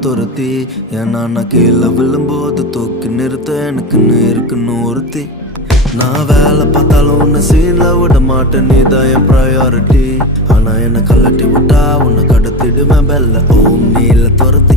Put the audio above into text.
துரத்தி ஏன்னா நான் கீழே விழும்போது தூக்கி நிறுத்த எனக்குன்னு இருக்குன்னு ஒருத்தி நான் வேலை பார்த்தாலும் உன்னை சீன்ல விட மாட்டேன் நீதான் என் ப்ரையாரிட்டி ஆனா என்னை கலட்டி விட்டா உன்னை கடத்திடுவேன் பெல்ல ஓம் நீல துரத்தி